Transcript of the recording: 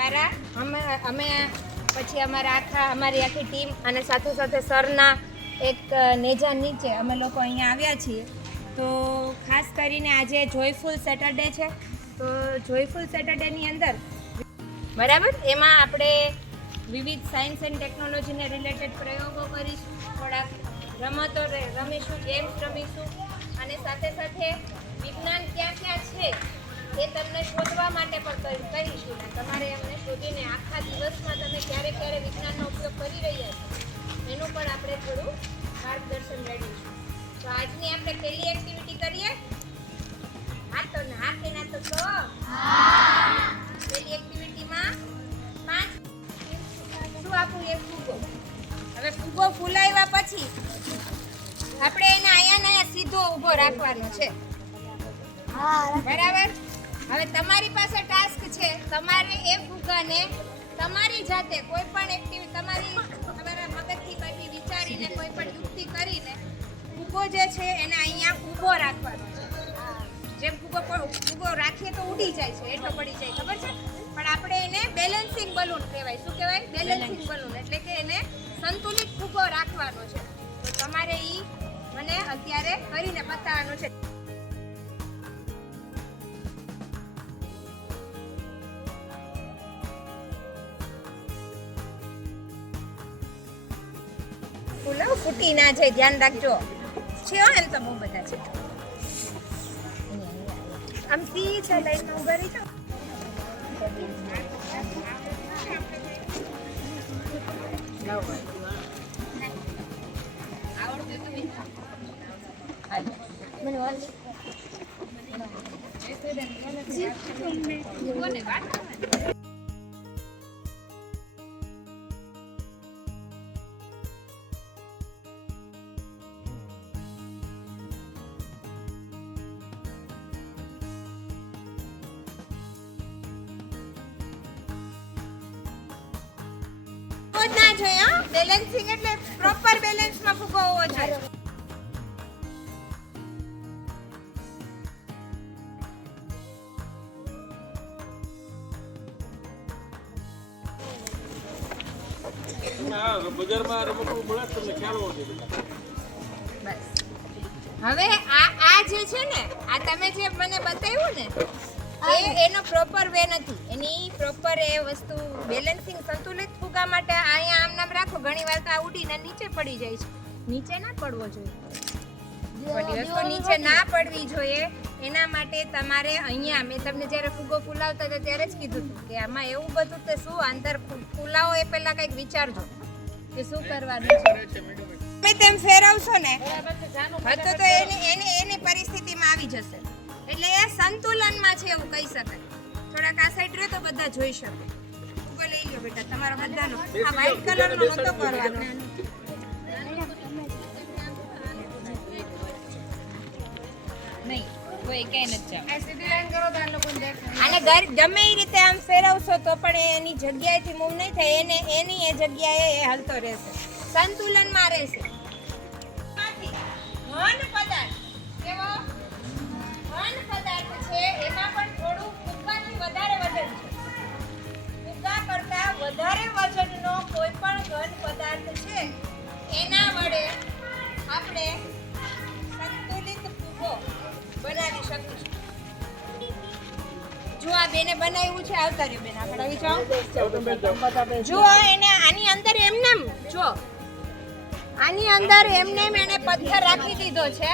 દ્વારા અમે પછી અમારી આખી ટીમ અને સાથે સાથે સરના એક નેજા નીચે અમે લોકો અહીંયા આવ્યા છીએ. તો ખાસ કરીને આજે જોયફુલ સેટરડે છે. તો જોયફુલ સેટરડેની અંદર બરાબર એમાં આપણે વિવિધ સાયન્સ એન્ડ ટેકનોલોજીને રિલેટેડ પ્રયોગો કરીશું, થોડાક રમતો રમીશું, ગેમ્સ રમીશું અને સાથે સાથે વિજ્ઞાન ક્યાં ક્યાં છે એ તમને શોધવા માટે પણ કરીશું. ને તમારે એમને શોધીને આખા દિવસમાં તમે ક્યારે ક્યારે વિજ્ઞાનનો ઉપયોગ કરી રહ્યા છો એનું પણ આપણે થોડું માર્ગદર્શન મેળવીશું. તો આજની આપણે પહેલી એક્ટિવિટી કરીએ. હા તો ના કે ના તો પહેલી એક્ટિવિટીમાં 5 શું આપું? એક ફૂગો. હવે ફૂગો ફૂલાવ્યા પછી આપણે એને અહીંયા સીધો ઊભો રાખવાનો છે. બરાબર. હવે તમારી પાસે ટાસ્ક છે, તમારે એ ફુગ્ગાને તમારી જાતે કોઈ પણ એક્ટિવિટી તમારા મગજથી કઈ વિચારીને કોઈ પણ યુક્તિ કરીને ફુગ્ગો જે છે એને અહીંયા ઊભો રાખવાનો છે. જેમ ફુગ્ગો રાખીએ તો ઉડી જાય છે, હેઠો પડી જાય, ખબર છે? પણ આપણે એને બેલેન્સિંગ બલૂન કહેવાય. શું કહેવાય? Balancing balloon. એટલે કે એને સંતુલિત ફુગ્ગો રાખવાનો છે. તો તમારે ઈ મને અત્યારે કરીને બતાવવાનું છે. ફૂલો ફૂટી ના જાય, ધ્યાન રાખજો. છે એમ તો બહુ બધા છે. આમ સીધા લાઈનમાં ઉભા રહી જાઓ. ના જોઈએ. હા, બેલેન્સિંગ એટલે પ્રોપર બેલેન્સમાં ફૂગો હોવો જોઈએ. હવે આ જે છે ને, આ તમે જે મને બતાવ્યું ને એનો પ્રોપર વે નથી. એની પ્રોપર એ વસ્તુ બેલેન્સિંગ સંતુલિત ફુગા માટે અહીંયા આમ નામ રાખો. ઘણી વાર તો આ ઉડીને નીચે પડી જાય છે. નીચે ના પડવો જોઈએ. બધી વસ્તુ નીચે ના પડવી જોઈએ. એના માટે તમારે અહીંયા મેં તમને જ્યારે ફુગો ફૂલાવતા હતા ત્યારે જ કીધું હતું કે આમાં એવું બધું તે શું અંદર ફૂલાવો એ પહેલા કંઈક વિચારજો કે શું કરવાનું છે. તમે તેમ ફેરવશો ને તો એની પરિસ્થિતિમાં આવી જશે. એટલે એ સંતુલનમાં છે એવું કહી શકાય. થોડાક આ સાઈડ રહ્યો તો બધા જોઈ શકે. ફુગો લઈ લ્યો બેટા તમારો બધાનો. આ વ્હાઈટ કલરનો નહોતો કરવાનો. નહીં કોઈ કઈ નથી. આને ગમે એ રીતે આમ ફેરવશો તો પણ એની જગ્યાએથી મૂવ નહીં થાય. એની એ જગ્યાએ એ હાલતો રહેશે, સંતુલનમાં રહેશે. ઘન પદાર્થ કેવો? ઘન પદાર્થ છે એમાં પણ થોડું ફુગ્ગાથી વધારે વજન છે. ફુગ્ગા કરતા વધારે વજનનો કોઈ પણ ઘન પદાર્થ છે એના વડે આપણે સંતુલિત ફુગ્ગો બનાવી શકીશું. જો આ બેને બનાવ્યું છે, આવતા રહ્યો બેન આપણે આવી જાઓ. જો એને આની અંદર એમને જો આની અંદર એમને એને પથ્થર રાખી દીધો છે